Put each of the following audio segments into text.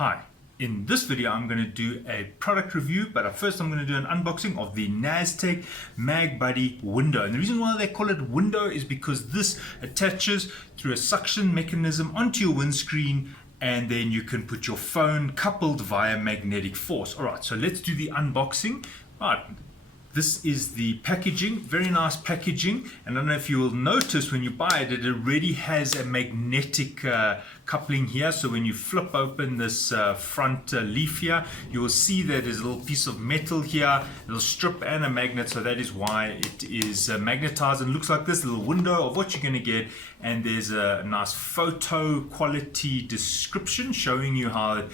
Hi, in this video I'm going to do a product review, but first I'm going to do an unboxing of the Nasdaq MagBuddy window. And the reason why they call it window is because this attaches through a suction mechanism onto your windscreen, and then you can put your phone coupled via magnetic force. Alright, so let's do the unboxing. Right. This is the packaging, very nice packaging, and I don't know if you will notice when you buy it, it already has a magnetic coupling here. So when you flip open this front leaf here, you will see that there's a little piece of metal here, a little strip and a magnet, so that is why it is magnetized and looks like this little window of what you're going to get. And there's a nice photo quality description showing you how it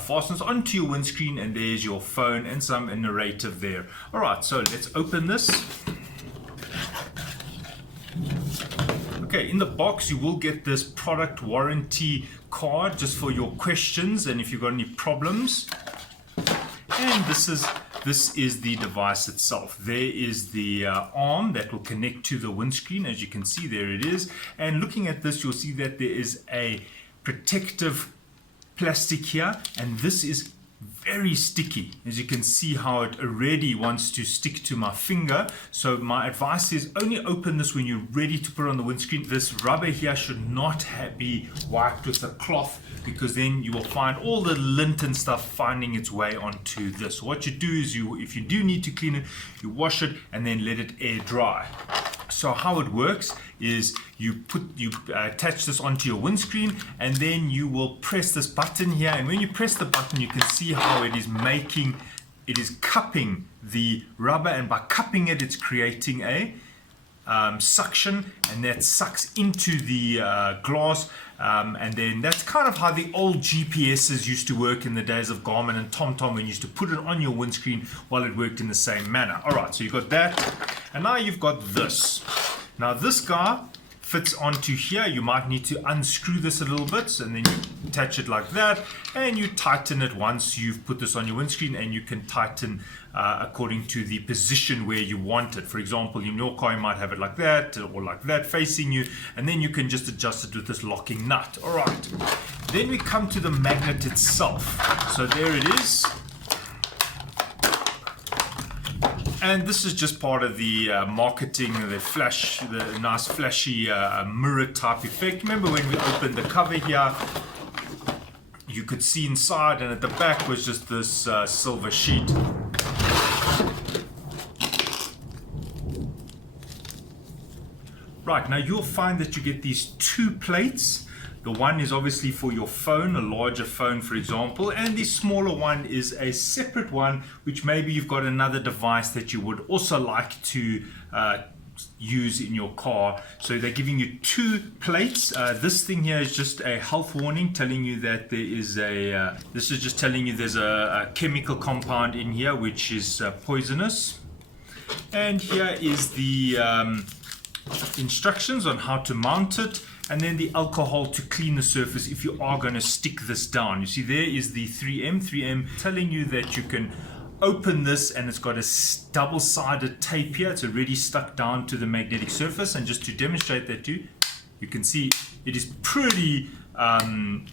fastens onto your windscreen, and there's your phone and some narrative there. Alright, so let's open this. Okay, in the box you will get this product warranty card just for your questions and if you've got any problems. And this is the device itself. There is the arm that will connect to the windscreen. As you can see, there it is. And looking at this, you'll see that there is a protective plastic here, and this is very sticky. As you can see how it already wants to stick to my finger. So my advice is only open this when you're ready to put it on the windscreen. This rubber here should not be wiped with a cloth, because then you will find all the lint and stuff finding its way onto this. What you do is if you do need to clean it, you wash it and then let it air dry. So how it works is you attach this onto your windscreen, and then you will press this button here, and when you press the button you can see how it is cupping the rubber, and by cupping it, it's creating a suction, and that sucks into the glass, and then that's kind of how the old GPSs used to work in the days of Garmin and TomTom, when you used to put it on your windscreen while it worked in the same manner. Alright, so you've got that, and now you've got this. Now this guy fits onto here. You might need to unscrew this a little bit, and then you attach it like that, and you tighten it once you've put this on your windscreen, and you can tighten according to the position where you want it. For example, in your car you might have it like that or like that facing you, and then you can just adjust it with this locking nut. Alright, then we come to the magnet itself. So there it is. And this is just part of the marketing, the nice flashy mirror type effect. Remember when we opened the cover here, you could see inside, and at the back was just this silver sheet. Right, now you'll find that you get these two plates. The one is obviously for your phone, a larger phone for example, and the smaller one is a separate one, which maybe you've got another device that you would also like to use in your car. So they're giving you two plates. This thing here is just a health warning telling you that there is this is just telling you there's a chemical compound in here which is poisonous. And here is the instructions on how to mount it, and then the alcohol to clean the surface if you are going to stick this down. You see there is the 3M telling you that you can open this, and it's got a double-sided tape here. It's already stuck down to the magnetic surface, and just to demonstrate that to you, you can see it is pretty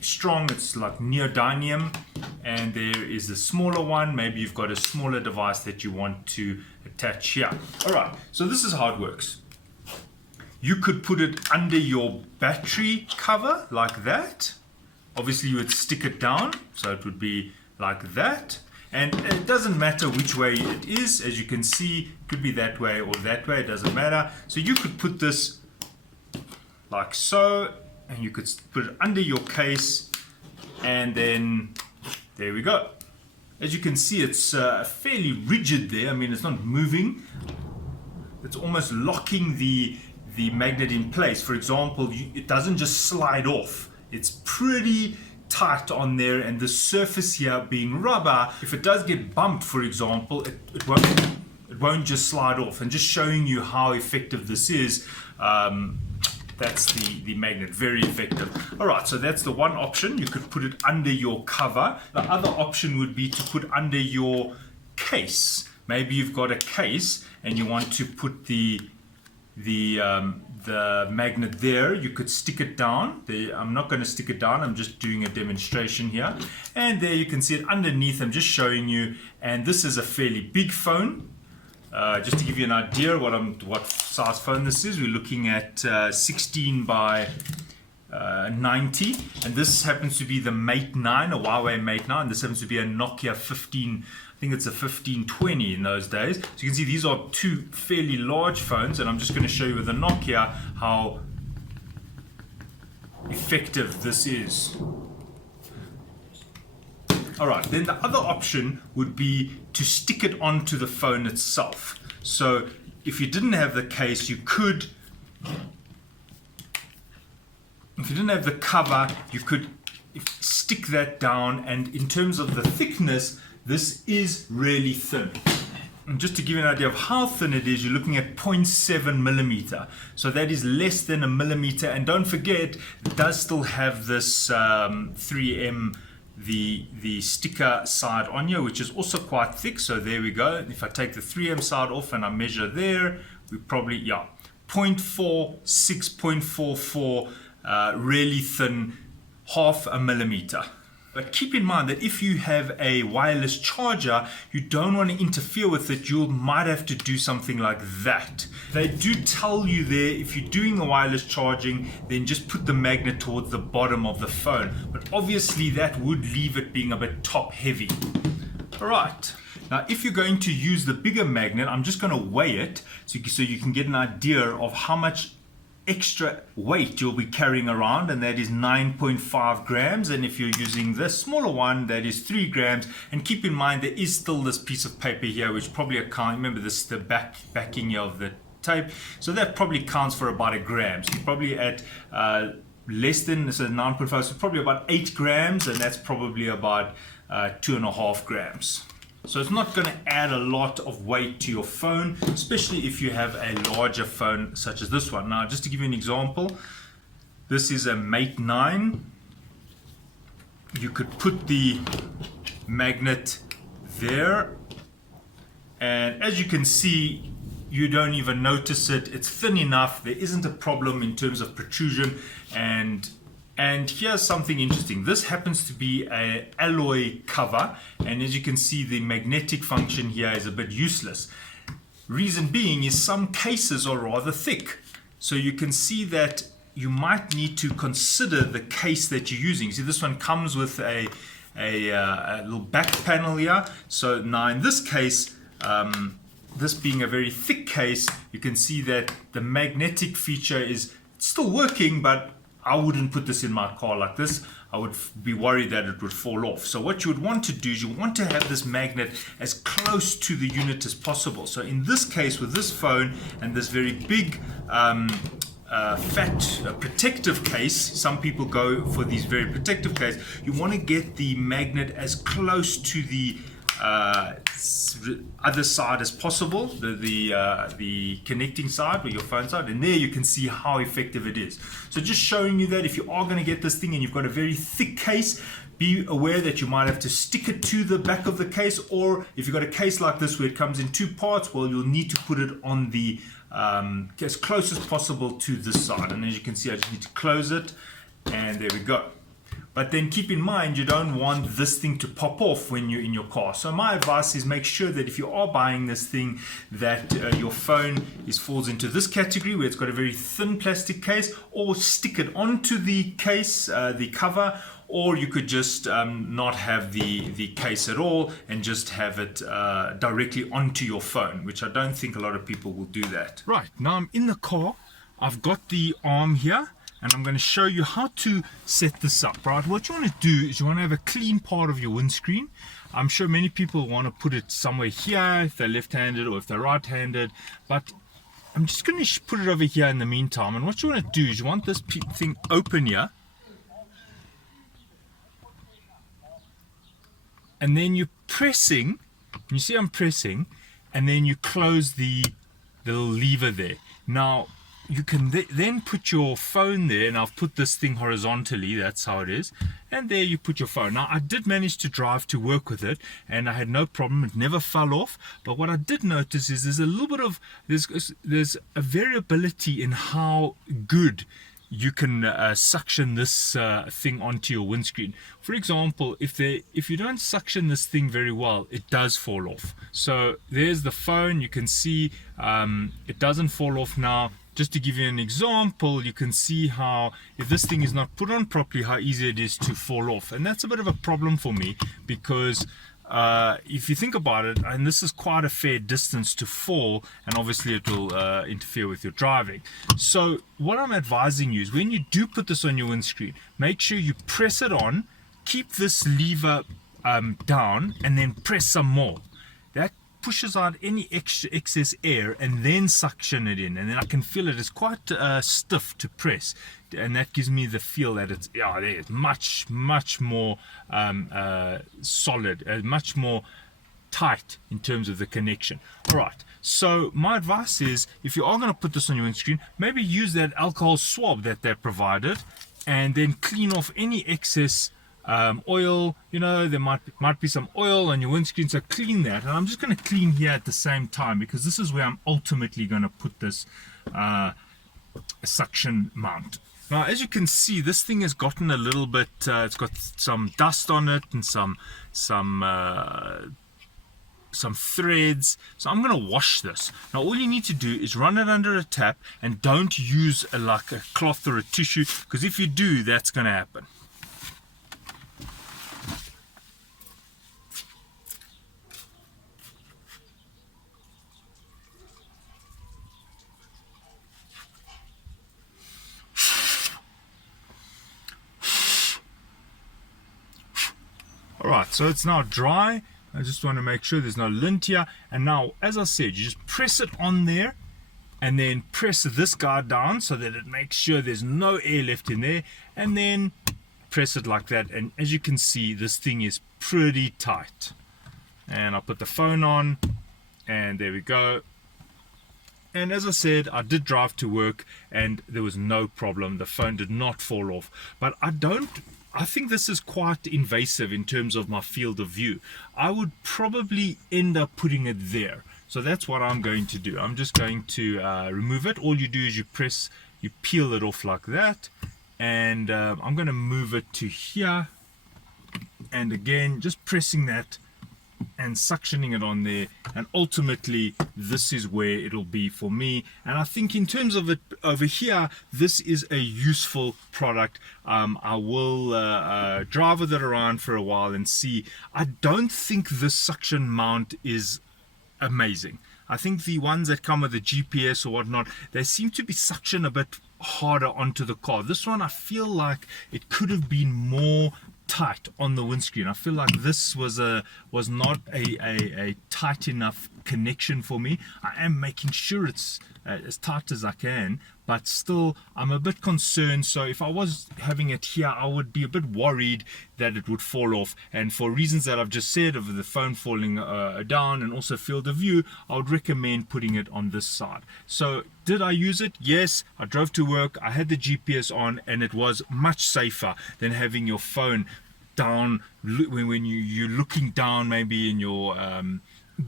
strong. It's like neodymium. And there is the smaller one. Maybe you've got a smaller device that you want to attach here. Alright, so this is how it works. You could put it under your battery cover like that. Obviously you would stick it down, so it would be like that. And it doesn't matter which way it is. As you can see, it could be that way or that way, it doesn't matter. So you could put this like so, and you could put it under your case, and then there we go. As you can see, it's fairly rigid there. I mean, it's not moving. It's almost locking the magnet in place. For example, it doesn't just slide off. It's pretty tight on there, and the surface here being rubber, if it does get bumped, for example, it won't just slide off. And just showing you how effective this is, that's the magnet, very effective. Alright, so that's the one option. You could put it under your cover. The other option would be to put under your case. Maybe you've got a case and you want to put the the magnet there. You could stick it down. I'm not going to stick it down. I'm just doing a demonstration here. And there you can see it underneath. I'm just showing you. And this is a fairly big phone. Just to give you an idea what size phone this is, we're looking at 16 by 90, and this happens to be the Mate 9, a Huawei Mate 9. This happens to be a Nokia 15, I think it's a 1520 in those days. So you can see these are two fairly large phones, and I'm just going to show you with the Nokia how effective this is. Alright, then the other option would be to stick it onto the phone itself. So if you didn't have the case, you could, if you didn't have the cover, you could stick that down, and in terms of the thickness, this is really thin. And just to give you an idea of how thin it is, you're looking at 0.7 millimeter. So that is less than a millimeter, and don't forget, it does still have this 3M the sticker side on here, which is also quite thick. So there we go. If I take the 3M side off and I measure there, we probably 0.46, 0.44, really thin, half a millimeter. But keep in mind that if you have a wireless charger, you don't want to interfere with it. You might have to do something like that. They do tell you there, if you're doing a wireless charging, then just put the magnet towards the bottom of the phone. But obviously that would leave it being a bit top heavy. All right. Now, if you're going to use the bigger magnet, I'm just going to weigh it so you can get an idea of how much extra weight you'll be carrying around, and that is 9.5 grams. And if you're using the smaller one, that is 3 grams. And keep in mind, there is still this piece of paper here, which probably accounts, remember this, the backing of the tape, so that probably counts for about 1 gram. So you're probably at less than, so 9.5, so probably about 8 grams, and that's probably about 2.5 grams. So it's not going to add a lot of weight to your phone, especially if you have a larger phone such as this one. Now, just to give you an example, this is a Mate 9. You could put the magnet there, and as you can see, you don't even notice it. It's thin enough. There isn't a problem in terms of protrusion. And here's something interesting. This happens to be an alloy cover, and as you can see, the magnetic function here is a bit useless. Reason being is some cases are rather thick. So you can see that you might need to consider the case that you're using. See, this one comes with a little back panel here. So now in this case, this being a very thick case, you can see that the magnetic feature is still working, but I wouldn't put this in my car like this. I would be worried that it would fall off. So what you would want to do is you want to have this magnet as close to the unit as possible. So in this case, with this phone and this very big fat protective case, some people go for these very protective case, you want to get the magnet as close to the other side as possible, the connecting side, or your phone side, and there you can see how effective it is. So just showing you that if you are going to get this thing and you've got a very thick case, be aware that you might have to stick it to the back of the case, or if you've got a case like this where it comes in 2 parts, well, you'll need to put it on the as close as possible to this side. And as you can see, I just need to close it, and there we go. But then keep in mind, you don't want this thing to pop off when you're in your car. So my advice is make sure that if you are buying this thing, that your phone falls into this category where it's got a very thin plastic case, or stick it onto the case, the cover, or you could just not have the case at all and just have it directly onto your phone, which I don't think a lot of people will do that. Right, now I'm in the car. I've got the arm here, and I'm going to show you how to set this up. Right, what you want to do is you want to have a clean part of your windscreen. I'm sure many people want to put it somewhere here if they're left-handed or if they're right-handed, but I'm just going to put it over here in the meantime. And what you want to do is you want this thing open here, and then you're pressing, you see I'm pressing, and then you close the little lever there. Now you can then put your phone there, and I've put this thing horizontally, that's how it is, and there you put your phone. Now I did manage to drive to work with it, and I had no problem, it never fell off. But what I did notice is there's a little bit of there's a variability in how good you can suction this thing onto your windscreen. For example, if you don't suction this thing very well, it does fall off. So there's the phone, you can see it doesn't fall off now. Just to give you an example, you can see how if this thing is not put on properly, how easy it is to fall off. And that's a bit of a problem for me, because if you think about it, and this is quite a fair distance to fall, and obviously it will interfere with your driving. So what I'm advising you is, when you do put this on your windscreen, make sure you press it on, keep this lever down, and then press some more. That pushes out any excess air, and then suction it in, and then I can feel it is quite stiff to press, and that gives me the feel that it's much more solid, much more tight in terms of the connection. Alright, so my advice is, if you are going to put this on your windscreen, maybe use that alcohol swab that they provided, and then clean off any excess oil. You know, there might be some oil on your windscreen, so clean that. And I'm just going to clean here at the same time, because this is where I'm ultimately going to put this suction mount. Now, as you can see, this thing has gotten a little bit, it's got some dust on it and some threads, so I'm going to wash this. Now all you need to do is run it under a tap, and don't use like a cloth or a tissue, because if you do, that's going to happen. Alright, so it's now dry. I just want to make sure there's no lint here. And now, as I said, you just press it on there, and then press this guard down so that it makes sure there's no air left in there, and then press it like that. And as you can see, this thing is pretty tight. And I'll put the phone on, and there we go. And as I said, I did drive to work, and there was no problem. The phone did not fall off. But I think this is quite invasive in terms of my field of view. I would probably end up putting it there. So that's what I'm going to do. I'm just going to remove it. All you do is you peel it off like that. And I'm going to move it to here. And again, just pressing that and suctioning it on there, and ultimately this is where it'll be for me. And I think in terms of it over here, this is a useful product. I will drive with it around for a while and see. I don't think this suction mount is amazing. I think the ones that come with the GPS or whatnot, they seem to be suction a bit harder onto the car. This one, I feel like it could have been more tight on the windscreen. I feel like this was not a tight enough connection for me. I am making sure it's as tight as I can, but still I'm a bit concerned. So if I was having it here, I would be a bit worried that it would fall off, and for reasons that I've just said, of the phone falling down and also field of view, I would recommend putting it on this side. So did I use it? Yes, I drove to work, I had the GPS on, and it was much safer than having your phone down when you're looking down, maybe in your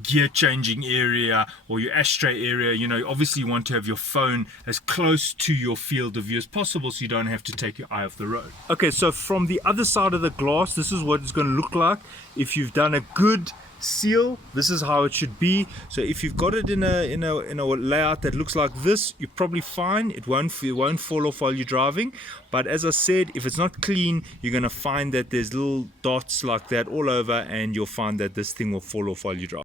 gear changing area or your ashtray area. You know, obviously you want to have your phone as close to your field of view as possible, so you don't have to take your eye off the road. Okay, so from the other side of the glass, this is what it's going to look like. If you've done a good seal, this is how it should be. So if you've got it in a layout that looks like this, you're probably fine. It won't fall off while you're driving. But as I said, if it's not clean, you're going to find that there's little dots like that all over, and you'll find that this thing will fall off while you drive.